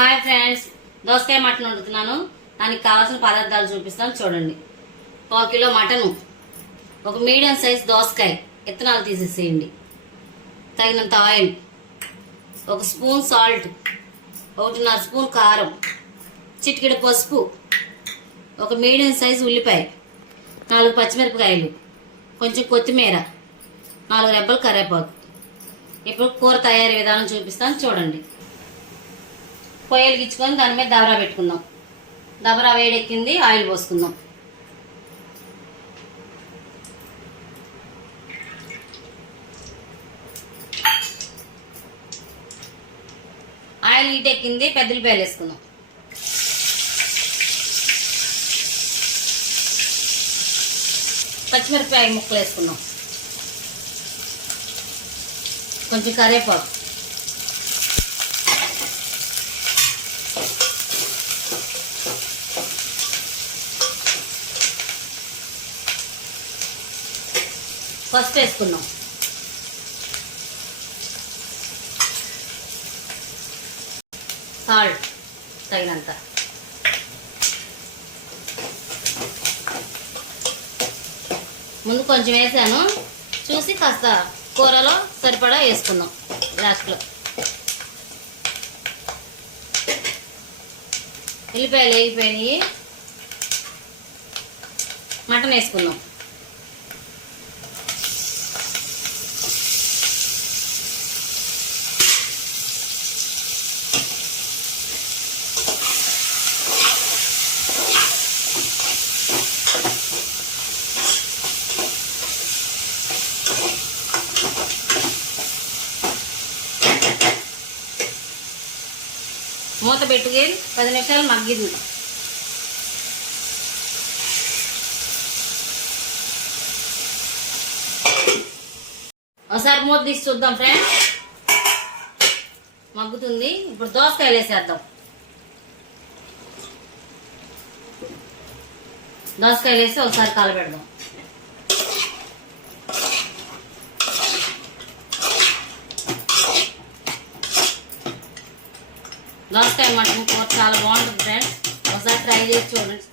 Hi friends, దోసకాయ mutton వండుతున్నాను. దానికి కావాల్సిన పదార్థాలు చూపిస్తాను చూడండి. 1 కిలో మటను, ఒక మీడియం సైజ్ దోసకాయ విత్తనాలు తీసేసేయండి, తగినంత ఆయిల్, 1 స్పూన్ సాల్ట్, 1.5 స్పూన్ కారం, చిటికెడు పసుపు, ఒక మీడియం సైజ్ ఉల్లిపాయ, 4 పచ్చిమిరపకాయలు, కొంచెం కొత్తిమీర, 4 రెబ్బలు కరివేపాకు. ఇప్పుడు కూర తయారీ విధానం చూపిస్తాను చూడండి. పొయ్యి వెలిగించుకొని దాని మీద దబరా పెట్టుకుందాం. దబరా వేడెక్కింది, ఆయిల్ పోసుకుందాం. ఆయిల్ హీట్ ఎక్కింది, పెద్ద ఉల్లిపాయలు వేసుకుందాం. పచ్చిమిరపకాయ ముక్కలు వేసుకుందాం. కొంచెం కరివేపాకు, పసుపు వేసుకున్నాం. సాల్ట్ తగినంత. ముందు కొంచెం వేసాను, చూసి కాస్త కూరలో సరిపడా వేసుకుందాం. లాస్ట్లో ఉల్లిపాయలు వేగిపోయినాయి, మటన్ వేసుకుందాం. మూత పెట్టుకొని 10 నిమిషాలు మగ్గింది. ఒకసారి మూత తీసి చూద్దాం ఫ్రెండ్స్. మగ్గుతుంది. ఇప్పుడు దోసకాయలు వేసేద్దాం. దోసకాయలు వేసి ఒకసారి కలపెడదాం. దోసకాయ మటన్ కూర చాలా బాగుంటుంది ఫ్రెండ్స్, ఒకసారి ట్రై చేసి చూడండి.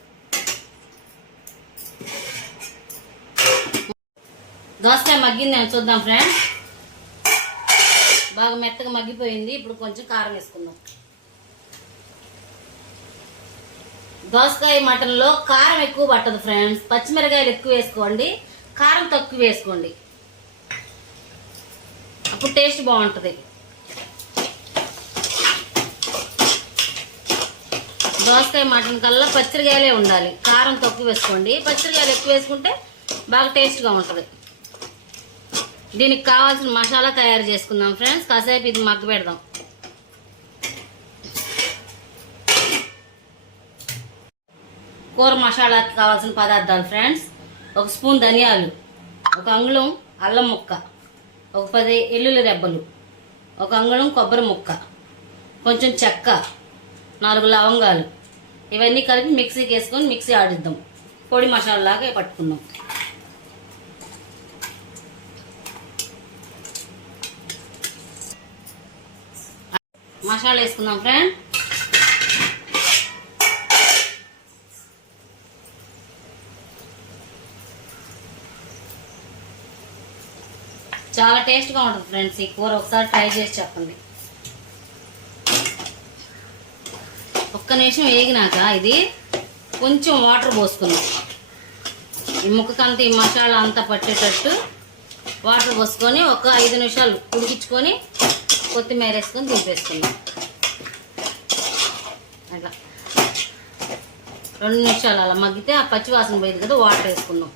దోసకాయ మగ్గింది చూద్దాం ఫ్రెండ్స్. బాగా మెత్తగా మగ్గిపోయింది. ఇప్పుడు కొంచెం కారం వేసుకుందాం. దోసకాయ మటన్లో కారం ఎక్కువ పట్టదు ఫ్రెండ్స్. పచ్చిమిరకాయలు ఎక్కువ వేసుకోండి, కారం తక్కువ వేసుకోండి, అప్పుడు టేస్ట్ బాగుంటుంది. దోసకాయ మటన్ కల్లా పచ్చిమిరకాయలే ఉండాలి, కారం తక్కువ వేసుకోండి. పచ్చిమిరకాయలు ఎక్కువ వేసుకుంటే బాగా టేస్ట్గా ఉంటుంది. దీనికి కావాల్సిన మసాలా తయారు చేసుకుందాం ఫ్రెండ్స్. కాసేపు ఇది మగ్గ పెడదాం. కూర మసాలాకి కావాల్సిన పదార్థాలు ఫ్రెండ్స్: 1 స్పూన్ ధనియాలు, 1 అంగుళం అల్లం ముక్క, 10 ఎల్లుల్లి రెబ్బలు, 1 అంగుళం కొబ్బరి ముక్క, కొంచెం చెక్క, 4 లవంగాలు. ఇవన్నీ కలిపి మిక్సీకి వేసుకొని మిక్సీ ఆడిద్దాం. పొడి మసాలాగా పట్టుకుందాం. మసాలా వేసుకుందాం ఫ్రెండ్. చాలా టేస్ట్గా ఉంటుంది ఫ్రెండ్స్ ఈ కూర. ఒకసారి ట్రై చేసి చెప్పండి. ఒక్క నిమిషం వేగినాక ఇది కొంచెం వాటర్ పోసుకుందాం. ఈ ముక్కకంతా ఈ మసాలా అంతా పట్టేటట్టు వాటర్ పోసుకొని ఒక 5 నిమిషాలు ఉడికించుకొని కొత్తిమీర వేసుకొని దింపేసుకుందాం. అట్లా 2 నిమిషాలు అలా మగ్గితే ఆ పచ్చివాసన పోయింది కదా, వాటర్ వేసుకుందాం.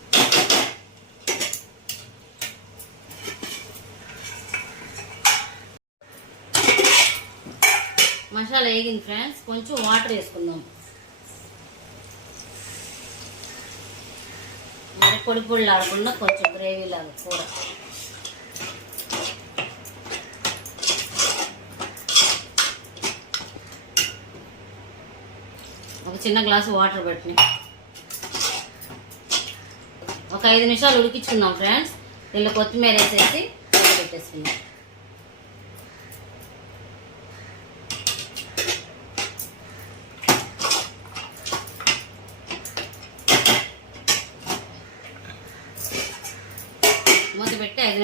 మసాలా వేగింది ఫ్రెండ్స్, కొంచెం వాటర్ వేసుకుందాం. మరి పొడి పొడి లాగకుండా కొంచెం గ్రేవీ లాగా కూర. ఒక చిన్న గ్లాసు వాటర్ పెట్టి ఒక 5 నిమిషాలు ఉడికించుకుందాం ఫ్రెండ్స్. దీనిలో కొత్తిమీర వేసేసి పెట్టేసుకుందాం.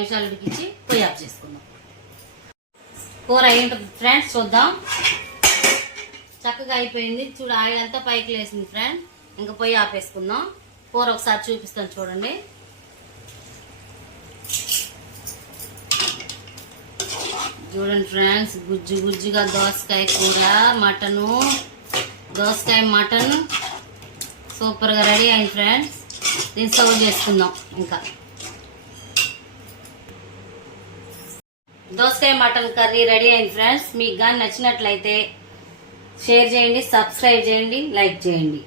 నిమిషాలు ఉడికించి పొయ్యి ఆఫ్ చేసుకుందాం. కూర అయ్యింటుంది ఫ్రెండ్స్, చూద్దాం. చక్కగా అయిపోయింది. చూడు ఆయిల్ అంతా పైకి లేసింది ఫ్రెండ్స్. ఇంకా పొయ్యి ఆపేసుకుందాం. కూర ఒకసారి చూపిస్తాను చూడండి. చూడండి ఫ్రెండ్స్, గుజ్జు గుజ్జుగా దోసకాయ కూర, మటను, దోసకాయ మటన్ సూపర్గా రెడీ అయింది ఫ్రెండ్స్. దీన్ని సర్వ్ చేసుకుందాం. ఇంకా దోసకాయ మటన్ కర్రీ రెడీ అయింది ఫ్రెండ్స్. మీకు కానీ నచ్చినట్లయితే షేర్ చేయండి, సబ్స్క్రైబ్ చేయండి, లైక్ చేయండి.